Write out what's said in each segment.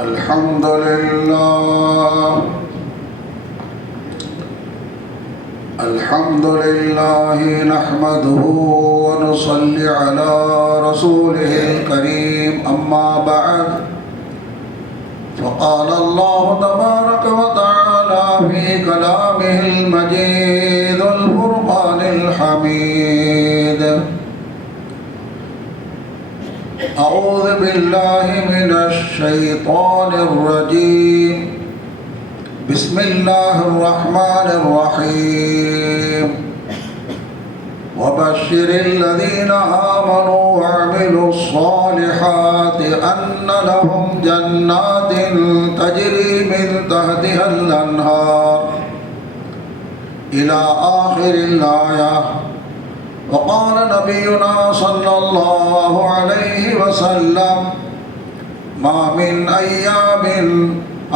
الحمد لله نحمده ونصلي على رسوله الكريم أما بعد فقال الله تبارك وتعالى في كلامه المجيد الفرقان الحميد أعوذ بالله من الشيطان الرجيم بسم الله الرحمن الرحيم وبشر الذين آمنوا وعملوا الصالحات أن لهم جنات تجري من تحتها الأنهار إلى آخر الآية. وقال نبينا صلى الله عليه وسلم ما من أيام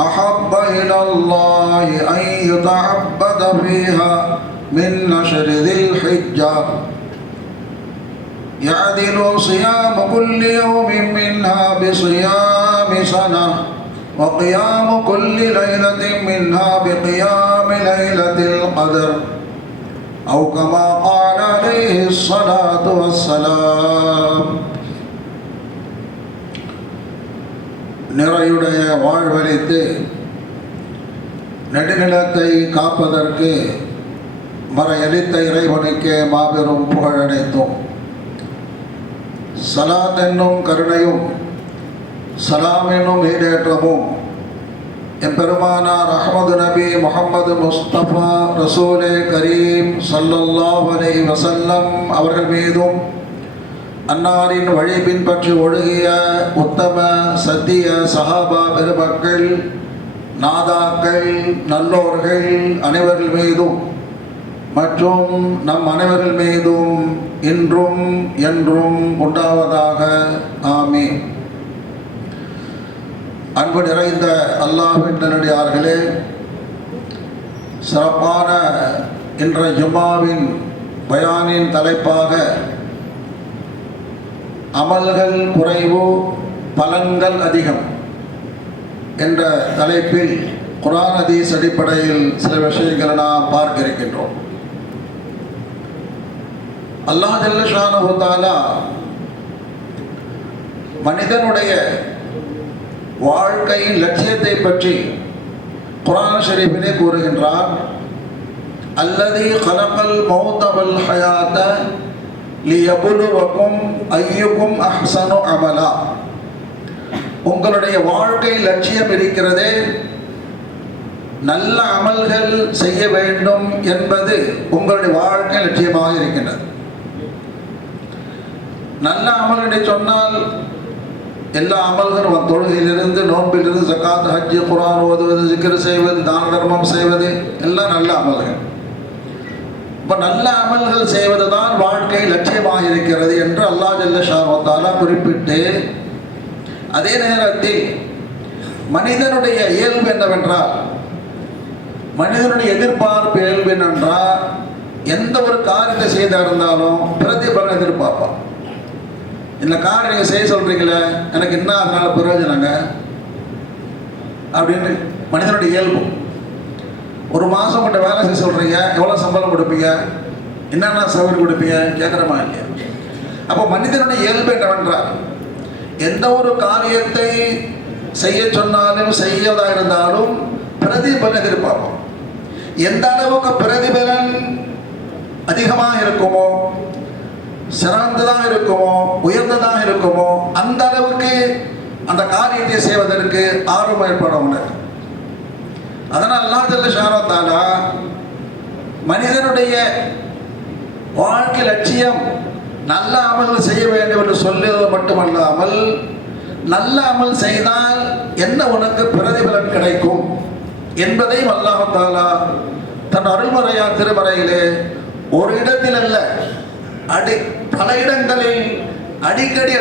أحب إلى الله أن يتعبد فيها من نشر ذي الحجة يعدل صيام كل يوم منها بصيام سنة وقيام كل ليلة منها بقيام ليلة القدر أو كما قال عليه الصلاة والسلام. நிறையுடைய வாழ்வழித்து நெடுநிலத்தை காப்பதற்கு மறையளித்த இறைவனுக்கே மாபெரும் புகழனைத்தோம். சலாத் என்னும் கருணையும் சலாம் என்னும் ஈடேற்றமும் எம்பெருமானார் அஹ்மது நபி முஹம்மது முஸ்தபா ரசூலே கரீம் ஸல்லல்லாஹு அலைஹி வஸல்லம் அவர்கள் மீதும் அன்னாரின் வழி பின்பற்றி ஒழுகிய உத்தம சத்திய சஹாபா பெருமக்கள் நாதாக்கள் நல்லோர்கள் அனைவர்கள் மீதும் மற்றும் நம் அனைவர்கள் மீதும் இன்றும் என்றும் உண்டாவதாக. ஆமீன். அன்பு நிறைந்த அல்லாஹ்வின் நல்லடியார்களே, சிறப்பான இன்றைய ஜும்மாவின் பயானின் தலைப்பாக அமல்கள் குறைவு பலன்கள் அதிகம் என்ற தலைப்பில் குர்ஆன் ஹதீஸ் அடிப்படையில் சில விஷயங்களை நாம் பார்க்க இருக்கின்றோம். அல்லாஹ் ஜல்ல ஷானஹு தஆலா மனிதனுடைய வாழ்க்கையின் லட்சியத்தை பற்றி குர்ஆன் ஷரீஃபிலே கூறுகின்றார். அல்லதி கலகல் மௌத வல் ஹயாத லியபுலுவக்கும் ஐயுக்கும் அஹ்ஸனு அமலா. உங்களுடைய வாழ்க்கை லட்சியம் இருக்கிறதே, நல்ல அமல்கள் செய்ய வேண்டும் என்பது உங்களுடைய வாழ்க்கை லட்சியமாக இருக்கின்றது. நல்ல அமல் என்று சொன்னால் எல்லா அமல்களும் தொழுகையிலிருந்து நோன்பிலிருந்து ஜகாத் ஹஜ் குர்ஆன் ஓதுவது ஜிக்ர் செய்வது தான தர்மம் செய்வது எல்லாம் நல்ல அமல்கள். இப்போ நல்ல அமல்கள் செய்வது தான் வாழ்க்கை லட்சியமாக இருக்கிறது என்று அல்லாஹ் ஜல்ல ஷானஹு வ தஆலா குறிப்பிட்டு, அதே நேரத்தில் மனிதனுடைய இயல்பு என்னவென்றால், மனிதனுடைய எதிர்பார்ப்பு இயல்பு என்னென்றால், எந்த ஒரு காரியத்தை செய்தா இருந்தாலும் பிரதிபலன் எதிர்பார்ப்பான். இந்த காரியம் நீங்கள் செய்ய சொல்கிறீங்களே, எனக்கு என்ன அதனால பிரயோஜனங்க அப்படின்னு மனிதனுடைய இயல்பு. ஒரு மாதம் மட்டும் வேலை செய்ய சொல்கிறீங்க, எவ்வளோ சம்பளம் கொடுப்பீங்க, என்னென்ன சௌகரியம் கொடுப்பீங்க, கேட்குறமா இல்லையா? அப்போ மனிதனுடைய இயல்பு என்னவென்றால், எந்த ஒரு காரியத்தை செய்ய சொன்னாலும் செய்யதாக இருந்தாலும் பிரதிபலன் எதிர்பார்ப்போம். எந்த அளவுக்கு பிரதிபலன் அதிகமாக இருக்குமோ, சிறந்ததாக இருக்குமோ, உயர்ந்ததாக இருக்குமோ, அந்த அளவுக்கு அந்த காரியத்தை செய்வதற்கு ஆர்வம் ஏற்படும். அதனால் அல்லாஹ் ஜல்ல ஷானஹு வ தஆலா மனிதனுடைய வாழ்க்கை லட்சியம் நல்ல அமல் செய்ய வேண்டும் என்று சொல்லுவது மட்டுமல்லாமல், நல்ல அமல் செய்தால் என்ன உனக்கு பிரதிபலன் கிடைக்கும் என்பதையும் அல்லாஹ் தஆலா தன் அருள்மறையா திருமறையிலே ஒரு இடத்தில் அல்ல, பல இடங்களில் அடிக்கடி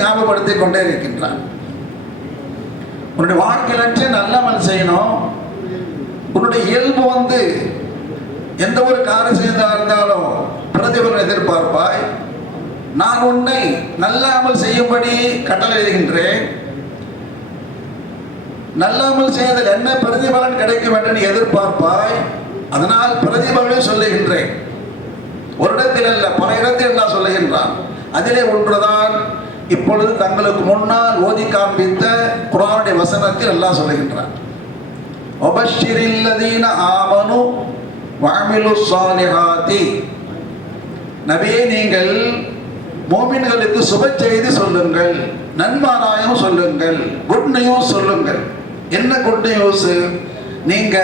ஞாபகப்படுத்திக் கொண்டே இருக்கின்றான். உன்னுடைய வாழ்க்கை லட்சியம் நல்ல அமல் செய்யணும். உன்னுடைய இயல்பு எந்த ஒரு காரியம் செய்தா இருந்தாலும் பிரதிபலன் எதிர்பார்ப்பாய். நான் உன்னை நல்ல அமல் செய்யும்படி கட்டளை எழுதுகின்றேன். நல்லாமல் செய்தல் என்ன பிரதிபலன் கிடைக்கும் என்று நீ எதிர்பார்ப்பாய். அதனால் பிரதிபலனை சொல்லுகின்றேன். ஒரு இடத்தில் அல்ல, பல இடத்தில் நான் சொல்லுகின்றான். அதிலே ஒன்றுதான் இப்பொழுது தங்களுக்கு முன்னால் ஓதி காண்பித்த குர்ஆனுடைய வசனத்தில் அல்லாஹ் சொல்லுகின்றான். வபஷ்ஷிரில்லதீன ஆமனு வஅமிலுஸ் ஸாலிஹாத்தி. நபியே, நீங்கள் மோமின்களுக்கு சுப செய்தி சொல்லுங்கள், நன்மாராயம் சொல்லுங்கள், குட் நியூஸ் சொல்லுங்கள். என்ன குட் நியூஸ்? நீங்க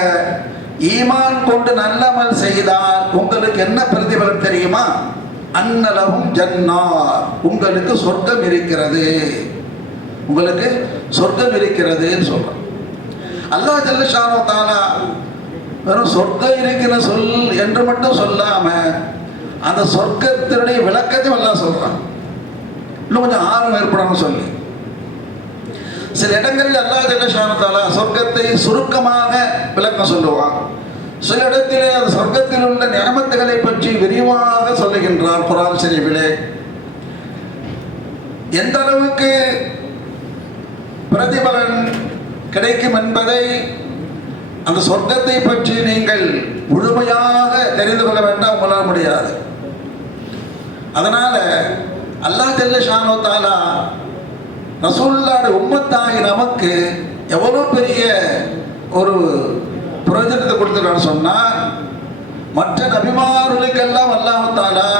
ஈமான் கொண்டு நல்லமல் செய்தால் உங்களுக்கு என்ன பிரதிபலன் தெரியுமா? அன்னலஹும் ஜன்னாத், உங்களுக்கு சொர்க்கம் இருக்கிறது, உங்களுக்கு சொர்க்கம் இருக்கிறதுன்னு சொல்றான். அல்லாஹ் ஜல்ல ஷானு தஆலா வெறும் சொர்க்கம் இருக்கிற சொல் என்று மட்டும் சொல்லாம அந்த சொர்க்கத்தினுடைய விளக்கத்தையும் அல்லாஹ் சொல்றான். இன்னும் கொஞ்சம் ஆர்வம் ஏற்படணும் சொல்லி சில இடங்களில் அல்லாஹ் ஜல்ல ஷானு தஆலா சொர்க்கத்தை சுருக்கமாக விளக்கம் சொல்லுவான். சில இடத்திலே அந்த சொர்க்கத்தில் உள்ள நியமத்துகளை பற்றி விரிவாக சொல்லுகின்றார் குர்ஆன் ஷரீஃபிலே. எந்த அளவுக்கு பிரதிபலன் கிடைக்கும் என்பதை, அந்த சொர்க்கத்தை பற்றி நீங்கள் முழுமையாக தெரிந்து கொள்ள வேண்டாம், உங்களால் முடியாது. அதனால அல்லாஹ் ஜல்ல ஷானு தஆலா ரசூலுல்லாஹ்வுடைய உம்மத்தாகி நமக்கு எவ்வளவு பெரிய ஒரு பிரயோஜனத்தை கொடுத்துருக்கான்னு சொன்னா, மற்ற நபிமார்களுக்கெல்லாம் அல்லாஹ் தஆலா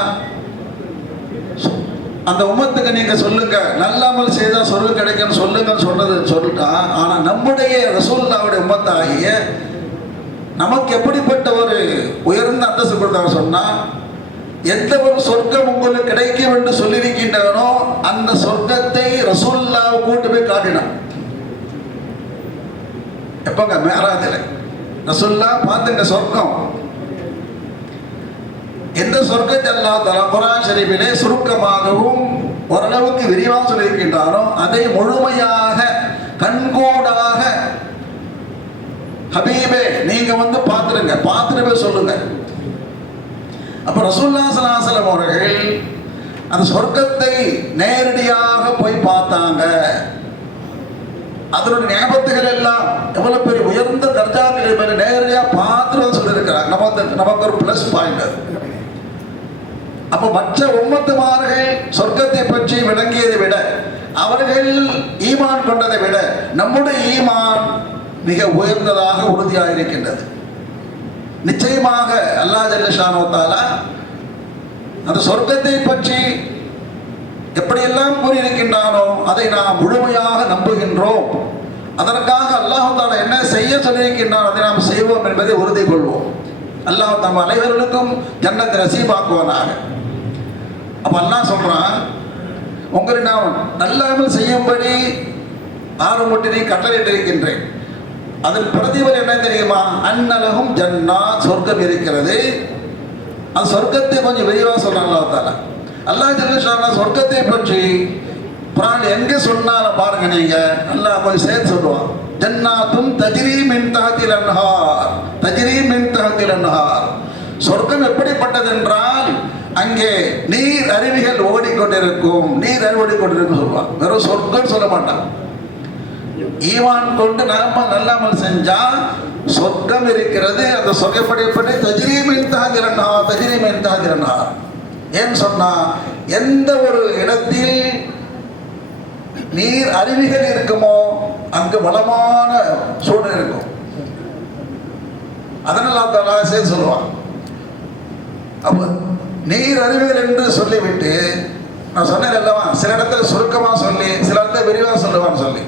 அந்த உம்மத்துக்கு நீங்க சொல்லுங்க, நல்லாமல் செய்தா சொர்க்கம் கிடைக்கும்னு சொல்லுங்கன்னு சொல்லிட்டான். ஆனா நம்முடைய ரசூலுல்லாஹ்வுடைய உம்மத்தாகிய நமக்கு எப்படிப்பட்ட ஒரு உயர்ந்த அந்தஸ்து கொடுத்தாங்க சொன்னா, எந்த ஒரு சொர்க்கம் உங்களுக்கு கிடைக்கும் என்று சொல்லியிருக்கின்றனோ அந்த சொர்க்கத்தை ரசூலுல்லாஹ் கூட்டு போய் காட்டினான். எப்பங்க? மேராஜில் ரசூலுல்லாஹ் பார்த்துங்க சொர்க்கம். எந்த சொர்க்கத்தை அல்லாஹ் தஆலா குர்ஆன் ஷரீஃபிலே சுருக்கமாகவும் ஓரளவுக்கு விரிவாக சொல்லியிருக்கின்றாரோ அதை முழுமையாக கண்கூடாக ஹபீபே நீங்க வந்து பார்த்துருங்க, பார்த்துட்டு போய் சொல்லுங்க. அப்ப ரசூலுல்லாஹ் ஸல்லல்லாஹு அலைஹி வஸல்லம் அவர்கள் அந்த சொர்க்கத்தை நேரடியாக போய் பார்த்தாங்க. அதனுடைய நியமத்துகள் எல்லாம் எவ்வளவு பெரிய உயர்ந்த தர்ஜாக்களை நேரடியாக பார்த்துட்டு சொல்லியிருக்கிறார். நமக்கு ஒரு பிளஸ் பாயிண்ட் அது. அப்ப மற்ற உம்மத்துமார்கள் சொர்க்கத்தை பற்றி விளங்கியதை விட, அவர்கள் ஈமான் கொண்டதை விட நம்முடைய ஈமான் மிக உயர்ந்ததாக உறுதியாக இருக்கின்றது. நிச்சயமாக அல்லாஹ் ஜல்ல ஷானு தஆலா அந்த சொர்க்கத்தை பற்றி எப்படியெல்லாம் கூறியிருக்கின்றானோ அதை நாம் முழுமையாக நம்புகின்றோம். அதற்காக அல்லாஹ் தஆலா என்ன செய்ய சொல்லியிருக்கின்றான் அதை நாம் செய்வோம் என்பதை உறுதி கொள்வோம். அல்லாஹ் நம் அனைவர்களுக்கும் ஜன்னத்தை நசீபாக்குவானாக. அப்ப அல்லாஹ் சொல்றான், உங்களை நான் நல்லாமல் செய்யும்படி ஆர்வமூட்டி கட்டளையிட்டு இருக்கின்றேன். அதன் பிரதிபலன் என்ன தெரியுமா? அன்னலஹும் ஜன்னாத், சொர்க்கம் இருக்கிறது. அந்த சொர்க்கத்தை கொஞ்சம் விரிவாக சொல்றான் அல்லாஹ் தஆலா. அல்லாஹ் ஜல்ல ஷானஹு சொர்க்கத்தை பற்றி குர்ஆன் எங்க சொன்னாலும் பாருங்க, நீங்க அல்லாஹ் கொஞ்சம் சேர்த்து சொல்லுவான். ஜன்னாத்தும் தஜ்ரீ மின் தஹ்தில் அன்ஹார், தஜ்ரீ மின் தஹ்தில் அன்ஹார். சொர்க்கம் எப்படிப்பட்டது என்றால் அங்கே நீர் அருவிகள் ஓடிக்கொண்டிருக்கும், நீர் அருவி ஓடிக்கொண்டிருக்கும் சொல்லுவான். வெறும் சொர்க்கம் சொல்ல மாட்டான். ஈமான் கொண்டு நாம நல்லாமல் செஞ்சா சொர்க்கம் இருக்கிறது. அந்த சொர்க்கப்படி தஜ்ரீ மின் தஹ்தில் அன்ஹார், தஜ்ரீ மின் தஹ்தில் அன்ஹார். ஏன்னு சொன்னா, எந்த ஒரு இடத்தில் நீர் அருவிகள் இருக்குமோ அங்கு வளமான சூழல் இருக்கும். அதனால அல்லாஹ் சேர்த்து சொல்லுவான். அப்ப நீர் அருவிகள் என்று சொல்லிவிட்டு, நான் சொன்னேன் அல்லவா, சில இடத்துல சுருக்கமா சொல்லி சில இடத்துல விரிவாக சொல்லுவான்னு சொல்லி,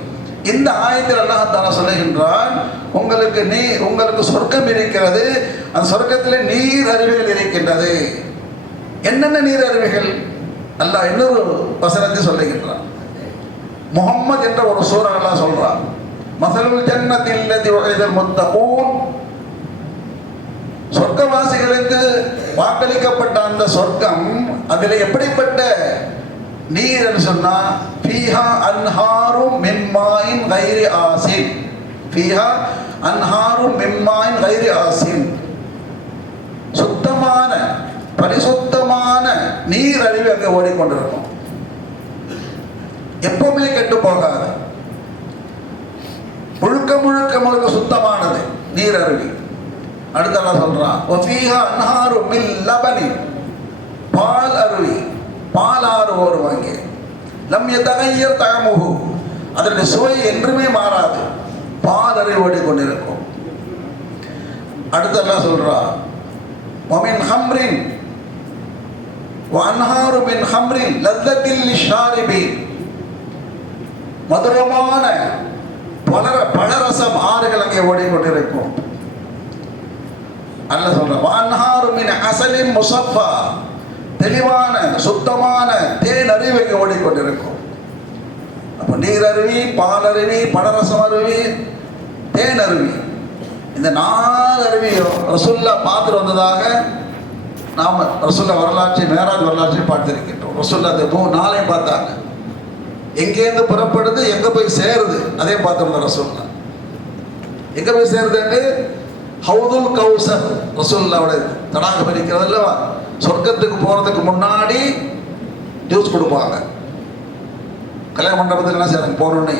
இந்த ஆயத்தில் அல்லாஹ் தஆலா சொல்லுகின்றான், உங்களுக்கு சொர்க்கம் இருக்கிறது, அந்த சொர்க்கத்தில் நீர் அருவிகள் இருக்கின்றது. என்னென்ன நீர் அருவிகள்? அல்லாஹ் இன்னொரு வசனத்தை சொல்லுகின்றான். முஹம்மது என்ற ஒரு சூரா அல்லாஹ் சொல்றான், மஸலுல் ஜன்னத்தில் லதி வஅதல் முத்தகூன், சொர்க்கவாசிகளுக்கு வாக்களிக்கப்பட்ட அந்த சொர்க்கம், அதில் எப்படிப்பட்ட நீர் என்று சொன்னா, ஃபீஹா அன்ஹாரும் மின் மாயின் கைரி ஆசின், ஃபீஹா அன்ஹாரும் மின் மாயின் கைரி ஆசின், சுத்தமான பரிசுத்தமான நீர் அருவி அங்கே ஓடிக்கொண்டிருக்கும். எப்பவுமே கெட்டு போகாது. முழுக்க முழுக்க முழுக்க சுத்தமானது நீர் அருவி. அடுத்தெல்லாம் சொல்றான் வஃபீஹா அன்ஹாரு மின் லபனி, பால் அருவி, பாலாறு ஓடுவாங்க. லம் யதகய்யர் தஅமுஹு, அதனுடைய சுவை என்றுமே மாறாது, பால் அருவி ஓடிக்கொண்டிருக்கும். அடுத்தெல்லாம் சொல்றான் வமின் ஹம்ரின் வஅன்ஹாரு மின் ஹம்ரின் லத்தத்தில் லிஷாரிபீன், மதுரமான பழரசம் ஆறுகள் அங்கே ஓடிக்கொண்டிருக்கும். அல்ல சொல்ற வஅன்ஹாரு மின் அஸலின் முஸஃபா, தெளிவான சுத்தமான தேன் அருவி அங்கே ஓடிக்கொண்டிருக்கும். அப்போ நீர் அருவி, பால் அருவி, பழரசம் அருவி, தேன் அருவி, இந்த 4 அருவியும் ரசூல்லா பார்த்துட்டு வந்ததாக நாம் ரசூல்லா வரலாற்றை, மேராஜ் வரலாற்றை பார்த்திருக்கின்றோம். ரசூல்லா அந்த 4ஐயும் பார்த்தாங்க. எங்கேருந்து புறப்படுது, எங்கே போய் சேருது, அதே பார்த்தோம். ரசூல்லா எங்கே போய் சேருதுன்னு ஹவுதுல் கௌசர், ரசூல்லாவோட தடாகம் இருக்கிறது அல்லவா, சொர்க்கத்துக்கு போகிறதுக்கு முன்னாடி ஜூஸ் கொடுப்பாங்க. கல்யாண மண்டபத்துக்கு என்ன செய்யறாங்க, போனோன்னே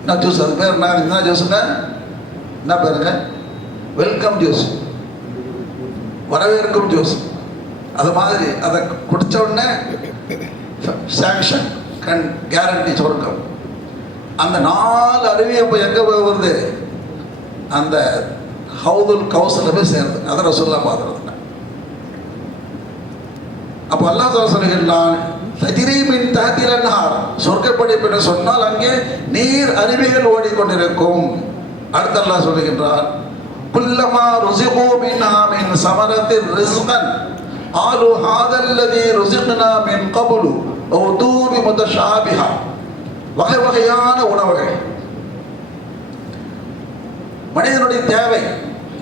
என்ன ஜூஸ், அது பேர் என்ன ஜூஸுங்க, என்ன பேருங்க, வெல்கம் ஜூஸ், வரவேற்கும் ஜூஸ். அது மாதிரி அதை குடித்த உடனே சாங்ஷன் கேரண்டி சொர்க்கம். அந்த 4 அருவி அப்போ எங்கே போய் வருது, அந்த ஹவுதுல் கௌசரில் போய் சேருது. அதை ரசூல்லா பார்த்துருந்தாங்க. அப்போ அல்லாஹ் சொல்கிறான் தஜ்ரீ மின் தஹ்தில் அன்ஹார், சொர்க்கப்படைப்பு என்று சொன்னால் அங்கே நீர் அருவிகள் ஓடிக்கொண்டிருக்கும். அடுத்து அல்லாஹ் சொல்லுகின்றார் குல்லமா ருஸிகு மின்ஹா மின் ஸமரத்திர் ரிஸ்கன் ஆலு ஹாதல்லதி ருஸிக்னா மின் கப்லு அவ் தூபி முத்தஷாபிஹா, வகை வகையான உணவுகள். மனிதனுடைய தேவை,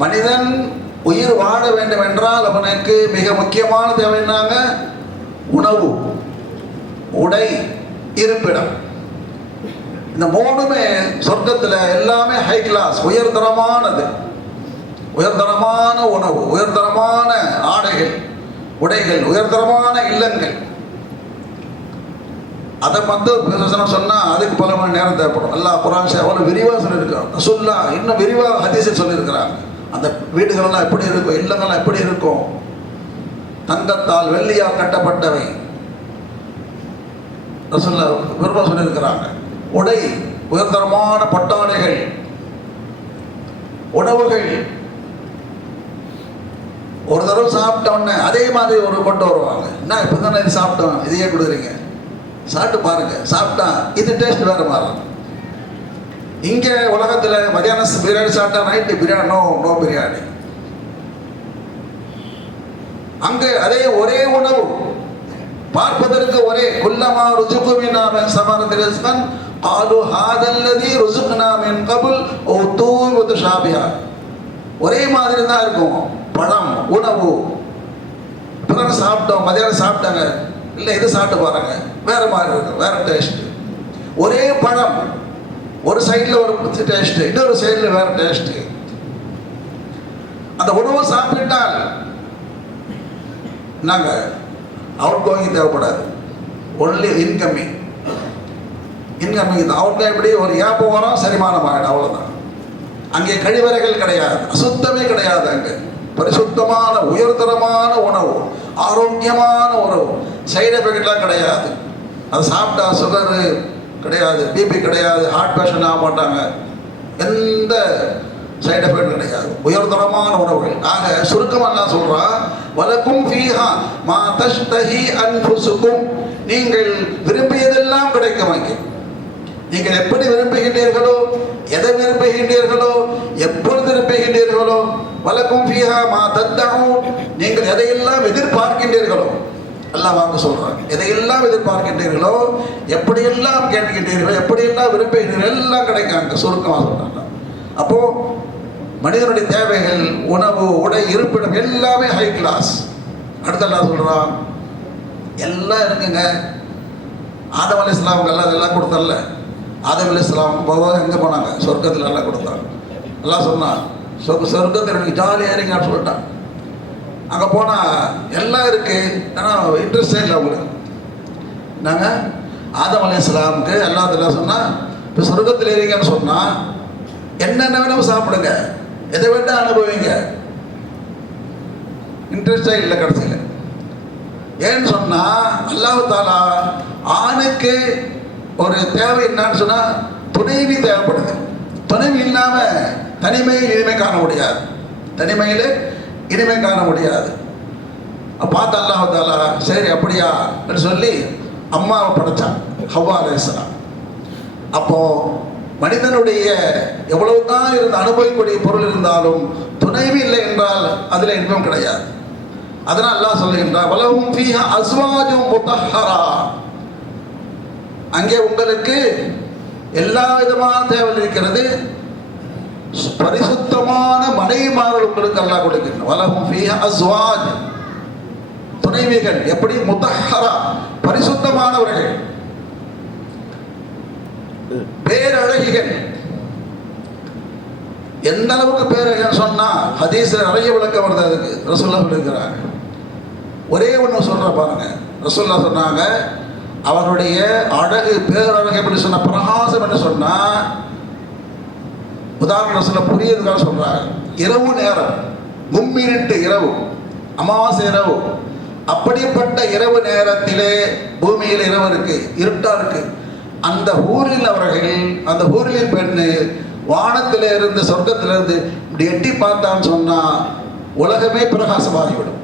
மனிதன் உயிர் வாழ வேண்டும் என்றால் அவனுக்கு மிக முக்கியமான தேவைன்னாங்க உணவு, உடை, இருப்பிடம். இந்த 3மே சொர்க்கத்தில் எல்லாமே ஹை கிளாஸ், உயர்தரமானது. உயர்தரமான உணவு, உயர்தரமான ஆடைகள், உடைகள், உயர்தரமான இல்லங்கள். அதை சொன்னால் அதுக்கு பல மணி நேரம் தேவைப்படும். அல்லாஹ் குர்ஆன் அவ்வளோ விரிவாக சொல்லியிருக்கான். ரசூலுல்லா இன்னும் விரிவாக ஹதீஸில் சொல்லியிருக்கிறாங்க. அந்த வீடுகளெல்லாம் எப்படி இருக்கும், இல்லங்கள்லாம் எப்படி இருக்கும், தங்கத்தால் வெள்ளியால் கட்டப்பட்டவை. ரசூலுல்லா விரிவாக சொல்லியிருக்கிறாங்க. உடை, உயர்தரமான பட்டாடைகள், உணவுகள். ஒரு தடவை சாப்பிட்டோன்னே அதே மாதிரி ஒரு கொண்டு வருவாங்க. என்ன இப்போ தானே இது சாப்பிட்டோம், இதையே கொடுக்குறீங்க, சாப்பிட்டு பாருங்க. சாப்பிட்டா இது டேஸ்ட் வேறு மாறும். இங்கே உலகத்தில் மதியானம் பிரியாணி சாப்பிட்டா நைட்டு பிரியாணி, நோ பிரியாணி. அங்கே அதே ஒரே உணவு, பார்ப்பதற்கு ஒரே. குல்லமா ருஸிகு மின்ஹா மின் ஸமரத்திர் ரிஸ்கன் ஆலு ஹாதல்லதி ருஸிக்னா மின் கப்ல் அவ் தூபி முத்தஷாபிஹா, ஒரே மாதிரி தான் இருக்கும். பழம், உணவு. இப்போதானே சாப்பிட்டோம், மதியானம் சாப்பிட்டாங்க, இல்லை இது சாப்பிட்டு பாருங்க, வேற மாதிரி இருக்கும், வேற டேஸ்ட். ஒரே பழம், ஒரு சைடில் ஒரு டேஸ்ட், இன்னொரு சைடில் வேற டேஸ்ட். அந்த உணவு சாப்பிட்டால் நாங்கள் அவுட் கோயிங் தேவைப்படாது, ஒன்லி இன்கமிங். இன்கமிங் தான். அவுட் எப்படி ஒரு ஏப்ப வரும், செரிமானம் ஆகிடும், அவ்வளோதான். அங்கே கழிவறைகள் கிடையாது, அசுத்தமே கிடையாது. அங்கே பரிசுத்தமான உயர்தரமான உணவு, ஆரோக்கியமான உணவு, சைடு எஃபெக்ட்லாம் கிடையாது. அது சாப்பிட்டா சுகரு கிடையாது, பிபி கிடையாது, ஹார்ட் பேஷண்ட் ஆக மாட்டாங்க, எந்த சைடு எஃபெக்ட் கிடையாது. உயர்தரமான உணவுகள். ஆக சுருக்கமெல்லாம் சொல்கிறான் வலக்கும் ஃபீஹா மா தஷ்தஹி அன்ஃபுசுக்கும், நீங்கள் விரும்பியதெல்லாம் கிடைக்கும் அங்கே. நீங்கள் எப்படி விரும்புகின்றீர்களோ, எதை விரும்புகின்றீர்களோ, எப்பொழுது விரும்புகின்றீர்களோ, வலக்கும் ஃபீஹா மா தத்தஊன், நீங்கள் எதையெல்லாம் எதிர்பார்க்கின்றீர்களோ, அல்லாஹ் வாங்க சொல்றாங்க, எதையெல்லாம் எதிர்பார்க்கின்றீர்களோ, எப்படியெல்லாம் கேட்கின்றீர்களோ, எப்படியெல்லாம் விரும்புகின்றீர்கள், எல்லாம் கிடைக்காங்க. சுருக்கமாக சொல்றாங்க. அப்போ மனிதனுடைய தேவைகள், உணவு, உடை, இருப்பிடம் எல்லாமே ஹை கிளாஸ். அடுத்த அல்லாஹ் சொல்றான் எல்லாம் இருக்குங்க. ஆதம் அலைஹிஸ்ஸலாமுக்கு அல்லாஹ் எல்லாம் கொடுத்தரல. ஆதம் அலைஹிஸ்ஸலாமுக்கு போவாங்க, எங்கே போனாங்க, சொர்க்கத்தில் எல்லாம் கொடுத்தாங்க. எல்லாம் சொன்னான் சொர்க்கத்தில் எனக்கு ஜாலியாக இருங்கன்னு சொல்லிட்டான். அங்கே போனால் எல்லாம் இருக்குது, ஆனால் இன்ட்ரெஸ்டே இல்லை அவங்களுக்கு. நாங்கள் ஆதம் அலைஹிஸ்ஸலாமுக்கு எல்லாம் சொன்னால் இப்போ சொர்க்கத்தில் இருங்கன்னு சொன்னால் என்னென்ன வேணும் சாப்பிடுங்க, எதை வேண்டாம் அனுபவிங்க, இன்ட்ரெஸ்டே இல்லை கடைசியில். ஏன்னு சொன்னா அல்லாஹ் தாலா ஆணுக்கு ஒரு தேவை என்னன்னு சொன்னா துணைவி தேவைப்படுது. துணைவி இல்லாம தனிமையில் இனிமை காண முடியாது, தனிமையில் இனிமை காண முடியாது. பார்த்து அல்லாஹ் தாலா சரி அப்படியா சொல்லி அம்மாவை படைச்சான், ஹவ்வா அலைஹிஸ்ஸலாம். அப்போ மனிதனுடைய எவ்வளவுதான் இருந்த அனுபவிக்கூடிய பொருள் இருந்தாலும் துணைவி இல்லை என்றால் அதுல இன்பம் கிடையாது. அதனால் அல்லாஹ் சொல்லுகின்றார், வலஹும் ஃபீஹா அஸ்வாஜும் முத்தஹ்ஹரா, அங்கே உங்களுக்கு எல்லா விதமான தேவை இருக்கிறது, பரிசுத்தமான மனைவிமார்கள் உங்களுக்கு அல்லாஹ் கொடுக்கின்றனர். வலஹும் ஃபீஹா அஸ்வாஜ், துணைவிகள் எப்படி? முத்தஹ்ஹரா, பரிசுத்தமானவர்கள், பேரழகிகள். எந்த அளவுக்கு பேரழகன் சொன்னா ஹதீஸ்ல நிறைய விளக்கம் வருது. அதுக்கு ரசூலுல்லாஹ் இருக்கிறாங்க. ஒரே ஒன்று சொல்ற பாருங்க, ரசூலுல்லாஹ் சொன்னாங்க அவருடைய அழகு, பேரழகு எப்படி சொன்ன, பிரகாசம் என்று சொன்னா, உதாரணம் சொல்ல புரியதுக்காக சொல்றாங்க. இரவு நேரம், மும்மிருட்டு இரவு, அமாவாசை இரவு, அப்படிப்பட்ட இரவு நேரத்திலே பூமியில் இரவு இருக்கு, இருட்டா இருக்கு. அந்த ஊரில் அவர்கள், அந்த ஊரில் பெண்ணு வானத்திலே இருந்து சொர்க்கத்திலிருந்து இப்படி எட்டி பார்த்தான்னு சொன்னா உலகமே பிரகாசமாகிவிடும்,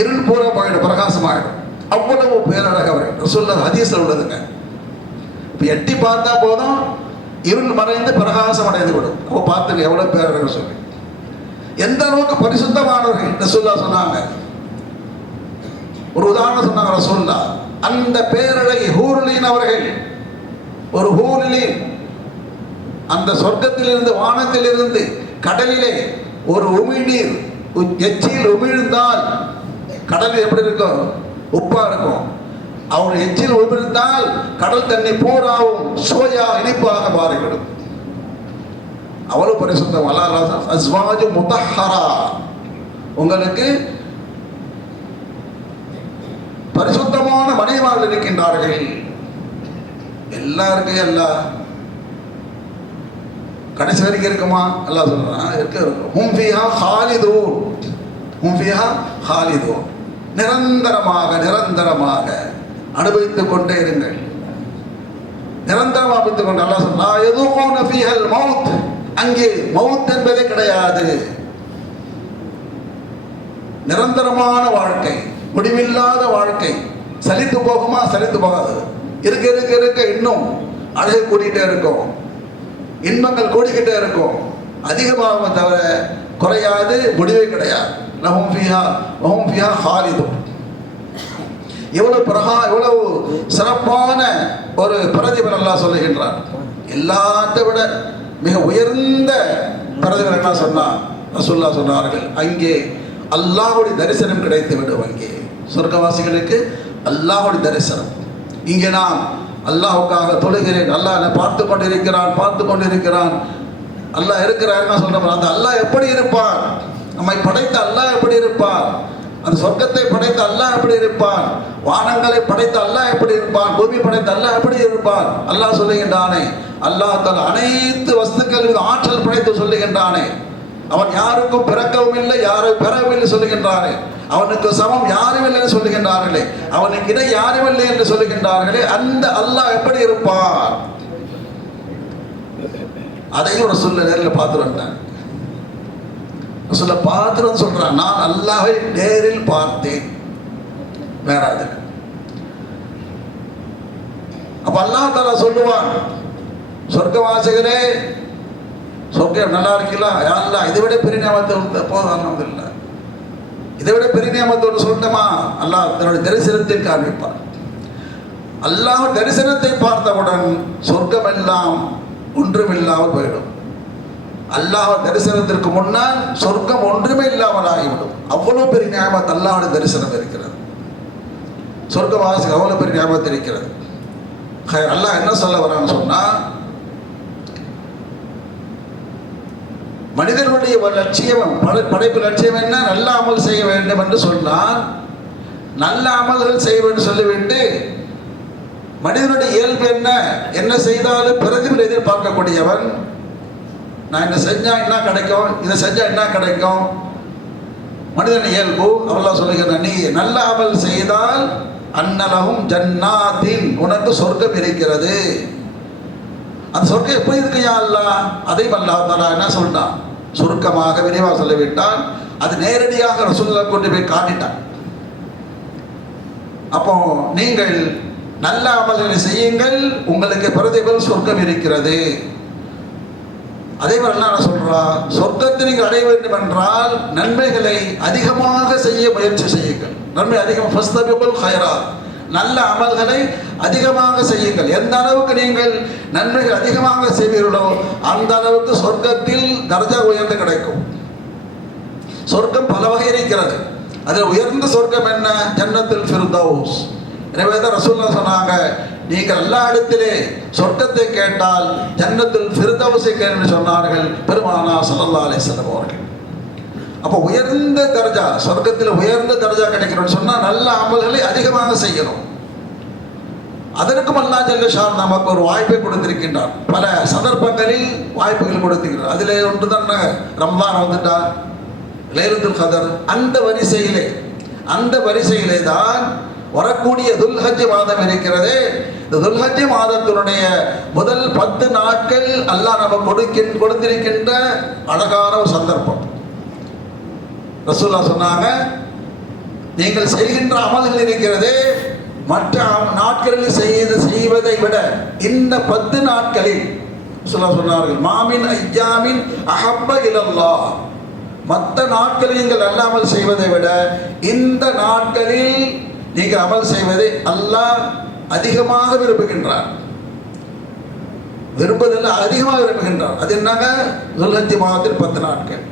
இருள் பூரா போயிடும், பிரகாசமாகிடும். அவ்வளவு பேரழகு அவர்கள் சொல்ல ஹதீஸ்ல உள்ளதுங்க. இப்ப எட்டி பார்த்தா போதும் இருள் மறைந்து பிரகாசம் அடைந்து விடும். அப்போ பார்த்துங்க எவ்வளவு பேரழகு சொல்லி, எந்த அளவுக்கு பரிசுத்தமானவர்கள் ரசூலுல்லாஹ் சொன்னாங்க. ஒரு உதாரணம் சொன்னாங்க ரசூலுல்லாஹ், அந்த பேரழகி ஹூர்லீன் அவர்கள், ஒரு ஹூர்லீன் அந்த சொர்க்கத்திலிருந்து வானத்திலிருந்து கடலிலே ஒரு உமிழ்நீர் எச்சில் உமிழ்ந்தால் கடல் எப்படி இருக்கும்? உப்பா இருக்கும். அவர் எச்சில் உமிழ்ந்தால் கடல் தண்ணி பூராவும் சுவையா இனிப்பாக மாறிவிடும். அவ்வளவு பரிசுத்தம். அல்லாஹ் அஸ்வாஜு முத்தஹ்ஹரா, உங்களுக்கு பரிசுத்தமான மனைவிமார்கள் இருக்கின்றார்கள். எல்லாருக்கும் எல்லாம் கடைசி வரைக்கும் இருக்குமா? அல்லாஹ் சொல்றான் இருக்கும். ஹும் ஃபீஹா ஹாலிதூன், ஹும் ஃபீஹா ஹாலிதூன், நிரந்தரமாக நிரந்தரமாக அனுபவித்துக் கொண்டே இருங்கள், நிரந்தரமாக அனுபவித்துக் கொண்டு. அல்லாஹ் சொல்றா யதுகூன ஃபீஹல் மௌத், அங்கே மௌத் என்பதே கிடையாது. நிரந்தரமான வாழ்க்கை, முடிவில்லாத வாழ்க்கை. சலித்து போகுமா? சலித்து போகாது. இருக்க இருக்க இருக்க இன்னும் அழகு கூட்டிகிட்டே இருக்கும், இன்பங்கள் கூடிக்கிட்டே இருக்கும், அதிகமாக தவிர குறையாது, முடிவே கிடையாது. லஹும் ஃபீஹா வஹும் ஃபீஹா ஹாலிதூன். எவ்வளவு சிறப்பான ஒரு பிரதிபலன் அல்லாஹ் சொல்லுகின்றார். எல்லாத்தை விட மிக உயர்ந்த பிரதிபலன் என்ன சொன்னா ரசூலுல்லாஹ் சொன்னார்கள், அங்கே அல்லாஹ்வுடைய தரிசனம் கிடைத்து விடும். அங்கே சொர்க்கவாசிகளுக்கு அல்லாஹ்வுடைய தரிசனம். இங்கே நாம் அல்லாஹ்வுக்காக தொழுகிறேன், அல்லாஹ் என்னை பார்த்து கொண்டிருக்கிறான், அல்லாஹ் இருக்கிறாருன்னு சொல்றோம். அந்த அல்லாஹ் எப்படி இருப்பான்? நம்மை படைத்த அல்லாஹ் எப்படி இருப்பான்? அந்த சொர்க்கத்தை படைத்த அல்லாஹ் எப்படி இருப்பான்? வானங்களை படைத்த அல்லாஹ் எப்படி இருப்பான்? பூமி படைத்த அல்லாஹ் எப்படி இருப்பான்? அல்லாஹ் சொல்லுகின்றானே, அல்லாஹ் தன் அனைத்து வஸ்துக்கள் மீது ஆற்றல் படைத்து சொல்லுகின்றானே, அவன் யாருக்கும் பிறக்கவும் இல்லை, யாரும் பெறவும் இல்லை சொல்லுகின்றானே, அவனுக்கு சமம் யாரும் இல்லை என்று சொல்லுகின்றார்களே, அவனுக்கு இடை யாரும் இல்லை என்று சொல்லுகின்றார்களே, அந்த அல்லாஹ் எப்படி இருப்பான்? அதையும் ஒரு சொல்ல நேரில் பார்த்து வந்தான். சொல்ல பார்த்துன்னு சொல்றான், நான் அல்லாஹ்வை நேரில் பார்த்தேன். வேற அது அப்ப அல்லாஹ் தஆலா சொல்லுவான், சொர்க்கவாசிகளே சொர்க்கம் நல்லா இருக்கீங்களா? யா அல்லாஹ் இதை விட பெரிய நியமத்தை போதும் இல்லை, இதை விட பெரிய நியமத்தோடு சொல்லணுமா? அல்லாஹ் தன்னுடைய தரிசனத்தை காண்பிப்பார். அல்லாஹ் தரிசனத்தை பார்த்தவுடன் சொர்க்கம் எல்லாம் ஒன்றுமில்லாமல் போயிடும். அல்லாஹ் தரிசனத்திற்கு முன்னால் சொர்க்கம் ஒன்றுமே இல்லாமல் ஆகிவிடும். அவ்வளவு பெரிய நியமத் அல்லாஹ்வுடைய தரிசனம் இருக்கிறது. சொர்க்கவாசி அவ்வளவு பெரிய நியமத் இருக்கிறது. அல்லாஹ் என்ன சொல்ல வரான்னு சொன்னா, மனிதர்களுடைய லட்சியம், படைப்பு லட்சியம் என்ன? நல்ல அமல் செய்ய வேண்டும் என்று சொன்னால், நல்ல அமல்கள் செய்ய வேண்டும் சொல்லிவிட்டு, மனிதனுடைய இயல்பு என்ன? என்ன செய்தாலும் பிரதிபலன் எதிர்பார்க்கக்கூடியவன், நான் என்ன செஞ்சால் என்ன கிடைக்கும், இதை செஞ்சால் என்ன கிடைக்கும். மனிதன் இயல்பு. அவெல்லாம் சொல்லுகிற, நீ நல்ல அமல் செய்தால் அன்னலகும் ஜன்னாத்தின், உனக்கு சொர்க்கம் இருக்கிறது. அந்த சொர்க்கம் எப்படி இருக்கையா அல்லா, அதையும் அல்லாஹ் தஆலா என்ன சொல்லிட்டான், சுருக்கமாக விரிவாக சொல்லிவிட்டான். அது நேரடியாக ரசூலுல்லாஹ் கொண்டு போய் காட்டிட்டான். அப்போ நீங்கள் நல்ல அமல்களை செய்யுங்கள், உங்களுக்கு பிரதிபல் சொர்க்கம் இருக்கிறது. அதே மாதிரி என்ன சொல்றா, சொர்க்கத்தை நீங்கள் அடைய வேண்டும் என்றால் நன்மைகளை அதிகமாக செய்ய முயற்சி செய்யுங்கள். நன்மை அதிகம், ஃபஸ்தபிகுல் கைராத், நல்ல அமல்களை அதிகமாக செய்யுங்கள். எந்த அளவுக்கு நீங்கள் நன்மைகள் அதிகமாக செய்வீர்களோ அந்த அளவுக்கு சொர்க்கத்தில் தர்ஜா உயர்ந்து கிடைக்கும். சொர்க்கம் பல வகை இருக்கிறது. அதில் உயர்ந்த சொர்க்கம் என்ன, ஜன்னத்துல் ஃபிர்தௌஸ். எனவே தான் ரசூலுல்லாஹ் சொன்னாங்க, நீங்கள் எல்லா இடத்திலே சொர்க்கத்தை கேட்டால் ஜன்னத்துல் ஃபிர்தௌஸை கேளுன்னு சொன்னார்கள் பெருமானார் ஸல்லல்லாஹு அலைஹி வஸல்லம் அவர்கள். அப்போ உயர்ந்த தர்ஜா, சொர்க்கத்தில் உயர்ந்த தர்ஜா கிடைக்கணும்னு சொன்னால் நல்ல அமல்களை அதிகமாக செய்யணும். அதற்கும் அல்லாஹ் ஜல்ல ஷான் நமக்கு ஒரு வாய்ப்பை கொடுத்திருக்கின்றார். பல சந்தர்ப்பங்களில் வாய்ப்புகள் கொடுத்திருக்கிறார். அதிலே ஒன்று தான் ரமலான் வந்துட்டா, லைலத்துல் கதர், அந்த வரிசையிலே தான் வரக்கூடிய துல்ஹஜ் மாதம் இருக்கிறதே. இந்த துல்ஹஜ் மாதத்தினுடைய முதல் 10 நாட்கள் அல்லாஹ் நமக்கு கொடுத்திருக்கின்ற அழகான ஒரு சந்தர்ப்பம். ரசூலுல்லாஹ் சொன்னாங்க, நீங்கள் செய்கின்ற அமல்கள் இருக்கிறதே மற்ற நாட்களில் செய்வதை விட இந்த 10 நாட்களில் ரசூலுல்லாஹ் சொன்னார்கள், மாமின் ஐயாமின் அஹப்ப இலல்லாஹ், மற்ற நாட்களில் நீங்கள் நல்ல அமல் செய்வதை விட இந்த நாட்களில் நீங்கள் அமல் செய்வதை அல்லாஹ் அதிகமாக விரும்புகின்றார். விரும்புவதில் அதிகமாக விரும்புகின்றார். அது என்னங்க, துல்ஹஜ் மாதத்தில் 10 நாட்கள்.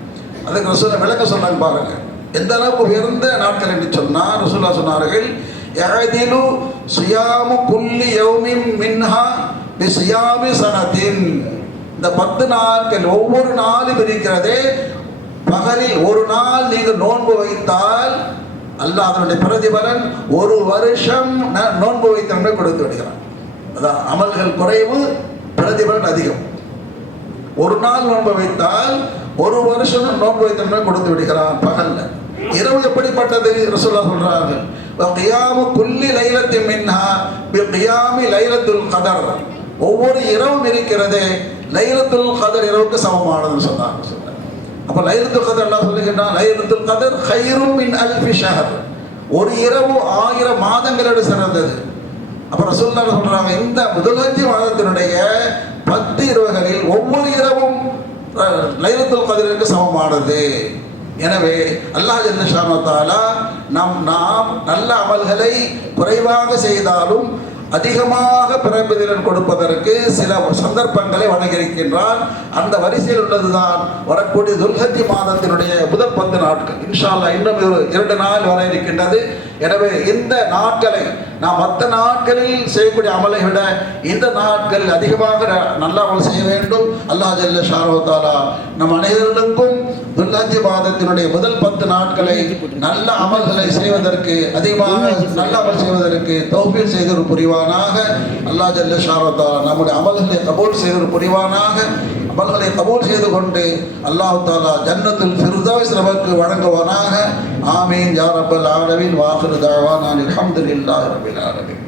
அதுக்கு ரசூலுல்லாஹ் விளக்க சொன்னாங்க பாருங்க, எந்த அளவுக்கு உயர்ந்த நாட்கள் என்று சொன்னால் ரசூலுல்லாஹ் சொன்னார்கள், யஅதிலு சியாமு குல்லி யௌமின் மின்ஹா பிசியாமி சனத்தின். இந்த 10 நாட்கள் ஒவ்வொரு நாளும் இருக்கிறதே, பகலில் ஒரு நாள் நீங்கள் நோன்பு வைத்தால் அல்லாஹ் அதனுடைய பிரதிபலன் ஒரு வருஷம் நோன்பு வைத்தவனை கொடுத்து விடுகிறான். அதான் அமல்கள் குறைவு, பிரதிபலன் அதிகம். ஒரு நாள் நோன்பு வைத்தால் ஒரு வருஷம் நோன்பு வைத்தவனை கொடுத்து விடுகிறான் பகல்ல. இரவு எப்படிப்பட்டது ரசூலுல்லாஹ் சொல்றார்கள், கியாமு குல்லி லைலத்தின் மின்ஹா பிகியாமி லைலத்துல் கதர். ஒவ்வொரு இரவும் இருக்கிறதே லைலத்துல் கதர் இரவுக்கு சமமானதுன்னு சொன்னாங்க. அப்ப லைலத்துல் கதர் அல்லாஹ் சொல்லுகின்றான், லைலத்துல் கதர் கைரும் மின் அல்ஃபி ஷஹர், ஒரு இரவு 1000 மாதங்களோடு சிறந்தது. அப்ப ரசூலுல்லாஹ் சொல்றாங்க, இந்த துல்ஹஜ் மாதத்தினுடைய 10 இரவுகளில் ஒவ்வொரு இரவும் லைலத்துல் கதருக்கு சமமானது. எனவே அல்லாஹ் ஜல்ல ஷானஹு வ தஆலா நாம் நல்ல அமல்களை குறைவாக செய்தாலும் அதிகமாக பிரதிபலன் கொடுப்பதற்கு சில சந்தர்ப்பங்களை வழங்கியிருக்கின்றான். அந்த வரிசையில் உள்ளதுதான் வரக்கூடிய துல்ஹஜ் மாதத்தினுடைய முதல் 10 நாட்கள். இன்ஷா அல்லாஹ் இன்னும் 2 நாள் வர இருக்கின்றது. எனவே இந்த நாட்களை நாம் மற்ற நாட்களில் செய்யக்கூடிய அமலை விட இந்த நாட்களில் அதிகமாக நல்ல அமல் செய்ய வேண்டும். அல்லாஹ் ஜல்ல ஷானஹு வ தஆலா நம் அனைவருக்கும் துல்ஹஜ் மாதத்தினுடைய முதல் 10 நாட்களை நல்ல அமல்களை செய்வதற்கு, அதிகமாக நல்ல அமல் செய்வதற்கு தௌஃபீக் செய்து புரிவானாக. அல்லாஹ் ஜல்ல ஷானஹு வ தஆலா நம்முடைய அமல்களை கபூல் செய்து புரிவானாக. அமல்களை கபூல் செய்து கொண்டு அல்லாஹ் தஆலா ஜன்னத்துல் ஃபிர்தௌஸ் நமக்கு வழங்குவானாக. ஆமீன் யா ரப்பல் ஆலமீன். வாஹிரு தஅவானா அல்ஹம்துலில்லாஹி ரப்பில் ஆலமீன்.